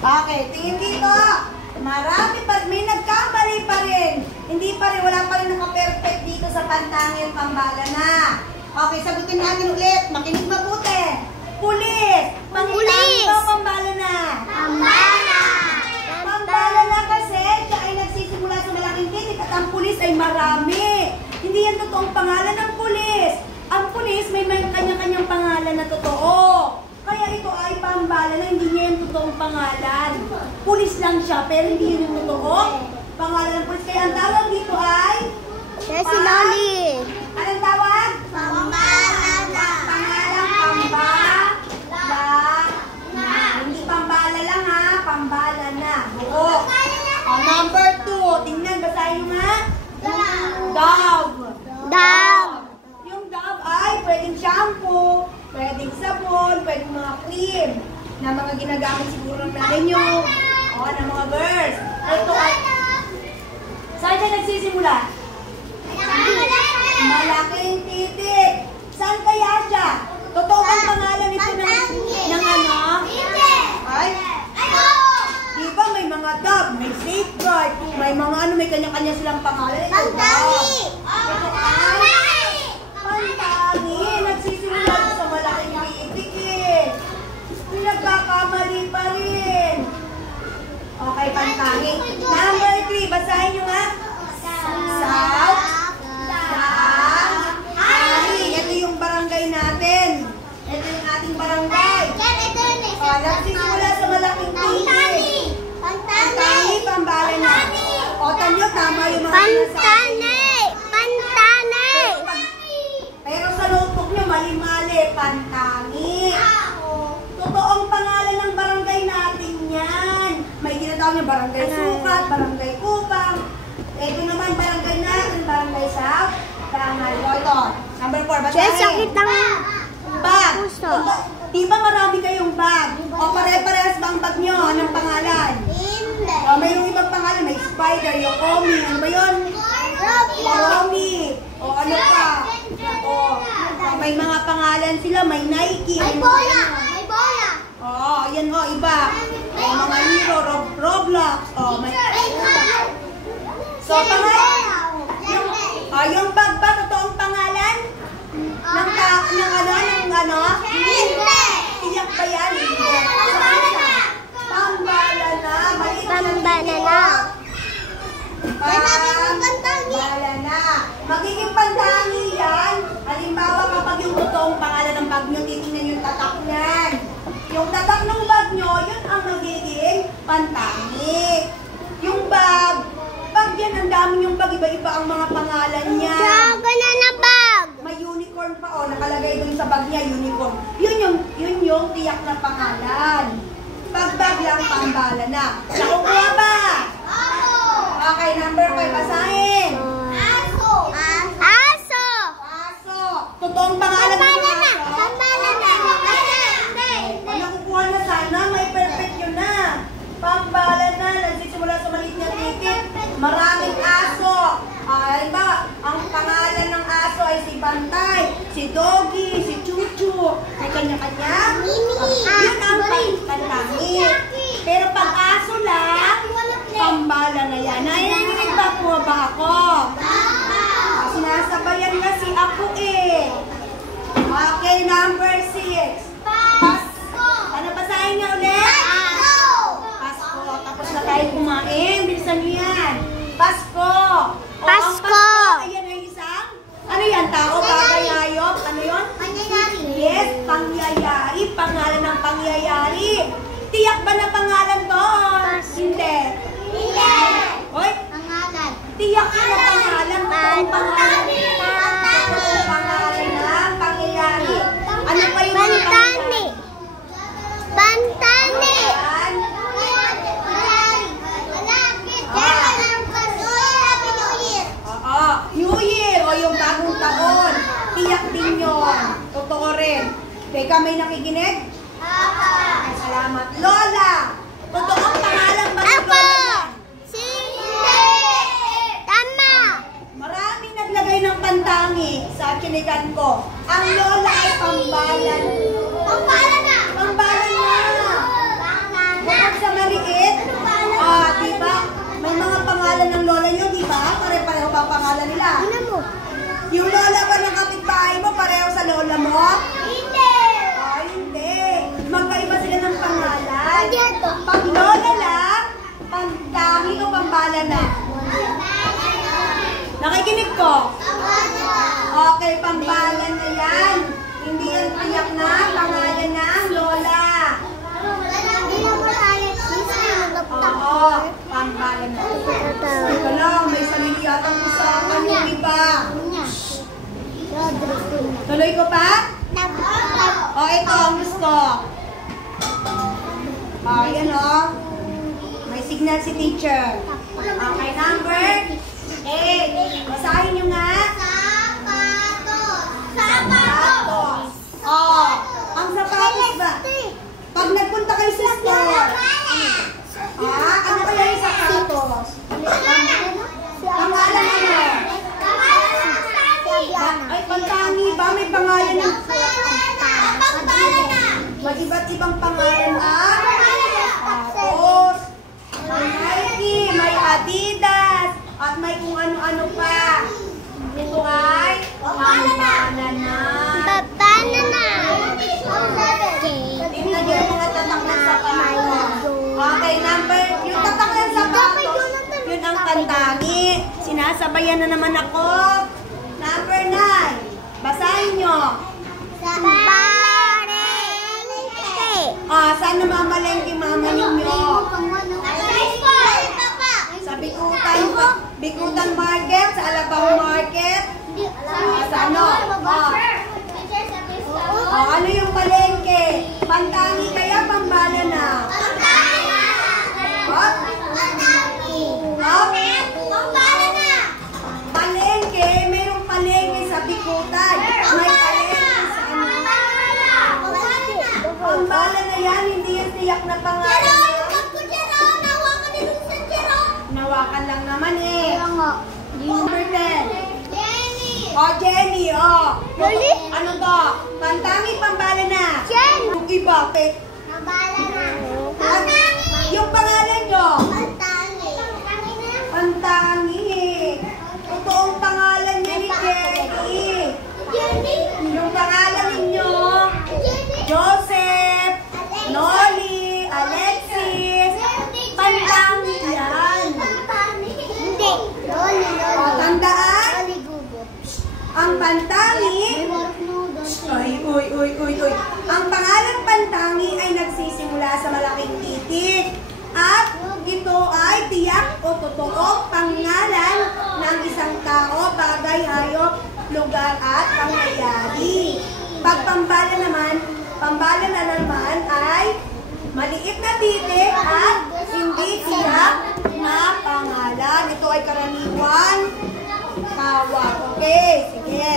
Okay, tingin dito. Marami pa, may nagkamali pa rin. Hindi pa rin, wala pa rin naka-perfect dito sa Pantangil, Pambala na. Okay, sagutin natin ulit. Makinig mabuti. Pulis. Pulis. Pambala na. Pambala. Pambala na kasi siya ay nagsisimula sa malaking titik at ang pulis ay marami. Hindi yan totoong pangalan ng pulis. Ang pulis may kanya-kanyang pangalan na totoo. Kaya ito ay Pambala na hindi niya yung totoong pangalan. Pulis lang siya pero hindi yun yung totoo pangalan ng pulis. Kaya ang tawag dito ay Si Loli. Anong tawag? Pambala na. Pangalang Pambala na. Hindi Pambala lang ha, Pambala na. Buo. Number 2, tingnan, basahin mo nga. Dove. Dove. Yung Dove ay pwedeng shampoo, pwedeng sabon, pwedeng mga cream na mga ginagamit siguro ng nanay nyo o ng mga girls. Ito ay, saan siya nagsisimula? Malaking titik. Saan kaya siya? Totoo bang pangalan ito ng ano? Ay? Diba may mga Dove, may Safeguard, may mga ano, may kanya-kanya silang pangalan. Ito Pantangil. Ito ay Pantangil. Nagsisimula sa malaking titik eh. Pinagkakamali pa rin. Okay, Pantangil. Number 3, basahin nyo nga. South. Ito yung barangay natin. Ito yung ating barangay. Nagsisimula sa malaking titik. Pantangil, Pambala na. O, tanyo, tama yung mga Pantangil. Pantangil. Pero sa notebook nyo, mali-mali. Pantangil. Totoong pangalan ng barangay natin yan. May tinatawag niya barangay Sukat, barangay Kupang. Ito naman barangay natin, barangay South. Tangal. O, ito. Number 4, basahin. Sakit ang Bag. puso. Di ba marami kayong bag? O pare-parehas ba ang bag nyo? Anong pangalan? Hindi. O mayroong ibang pangalan. May Spider, Yokomi. Ano ba yun? Yokomi. O ano pa? O may mga pangalan sila. May Nike. May bola. May bola. O yan o, iba. O mga Hero, Roblox. O may... So pangalan. Yung bag ba? Totoong pangalan? Ng ano? Hindi. Iyak ba yan? Pambala na. Maliit na Pambala na. Pambala na. Magiging Pantangil yan. Halimbawa kapag yung totoong pangalan ng bag nyo, titingnan yung tatak niyan. Yung tatak ng bag nyo, yun ang magiging Pantangil. Yung bag yan, ang dami yung bag, iba-iba ang mga pangalan niya. Dragon na bag. May unicorn pa o, nakalagay dun sa bag niya, unicorn. Yun yung tiyak na pangalan. Pag-bag lang, Pambala na. Nakukuha ba? Okay, number 5, basahin. Aso. Aso. Aso. Totoong pangalan ng Pambala na. aso? Pambala na. Hindi. Pag nakukuha na sana, may perfect yun na. Pambala na, nagsisimula sa maliit na titik. Maraming aso. Halimbawa, ang pangalan ng aso ay si Bantay, si Doggy, si Chuchu. May kanya-kanya. Yun ang Pantangil. Pero pag aso lang, Pambala na yan. Nainig ba po ba ako? Sinasabayan na si ako eh. Okay, number 6. Pasko. Ano basahin niya ulit? Pasko. Tapos na tayo kumain. Bilisan niyo yan. Pasko. O, Pasko. Pasko. Ayan ay isang. Ano yan? Tao, bagay, hayop. Ano yun? Pangyayari. Yes, pangyayari. Pangalan ng pangyayari. Tiyak ba na pangalan doon? Hindi. Hindi. Hoy, Pangalan. tiyak na pangalan. Totoong pangalan. Totoong pangalan ng pangyayari. Ano pa yung mga Pantani. Pantani. New Year o yung bagong taon. Tiyak din yun. Totoo rin. Teka, may nakikinig? Ay, salamat. Lola! Totoong pangalan ba ng Lola? Hindi. Tama. Maraming pangalan nila? Ina mo. Yung lola ba ng kapitbahay mo, pareho sa lola mo? Hindi. Ay, hindi. Magkaiba sila ng pangalan. Hindi ito. Pag lola lang, pangtangi o pambala na? Nakikinig ko. Okay, pambala na yan. Hindi yan tiyak na pangalan ng lola. Oo, pambala na. Teka lang, may sarili yatang usapan yung iba. Tuloy ko pa? O, ito ang gusto. O, yan o. May signal si teacher. Okay, number 8. Basahin nyo nga. Sapatos. O, ang sapatos ba? Pag nagpunta kayo sa store, ano kaya yung sapatos? Pangalan ano? Ay, pantangi ba? May pangalan ng... Mag-iba't ibang pangalan Tapos, may Nike, may Adidas, at may kung ano-ano pa. Ito ay pambanana. Tingnan niyo yung mga tatak ng sapatos. Okay, yung tatak ng sapatos, yun ang pantangi. Sinasabayan na naman ako. Number 9. Basahin nyo. Saan namamalengke mama ninyo? Sa Bikutan Market, sa Alabang Market. Sa ano? Ano yung palengke? Pantangi kaya pambala na? Palengke, mayroong palengke sa Bikutan. May palengke sa ano? Pambala na yan, hindi yan tiyak na pangalan. Nawakan lang naman eh. Number 10. Jenny, ano to? Pantangi, pambala na. Yung iba, yung pangalan nyo? Pantangi. Totoong pangalan niya ni Jenny. Yung pangalan ninyo? Joseph, Noli, Alexis. Pantangi yan. Tandaan? Ang pantangi, ang pangalang pantangi ay nagsisimula sa malaking titik. At ito ay tiyak o totoong pangalan ng isang tao, bagay, hayop, lugar at pangyayari. Pag pambala na naman ay maliit na titik at hindi tiyak na pangalan. Ito ay karaniwan tawag. Okay, sige.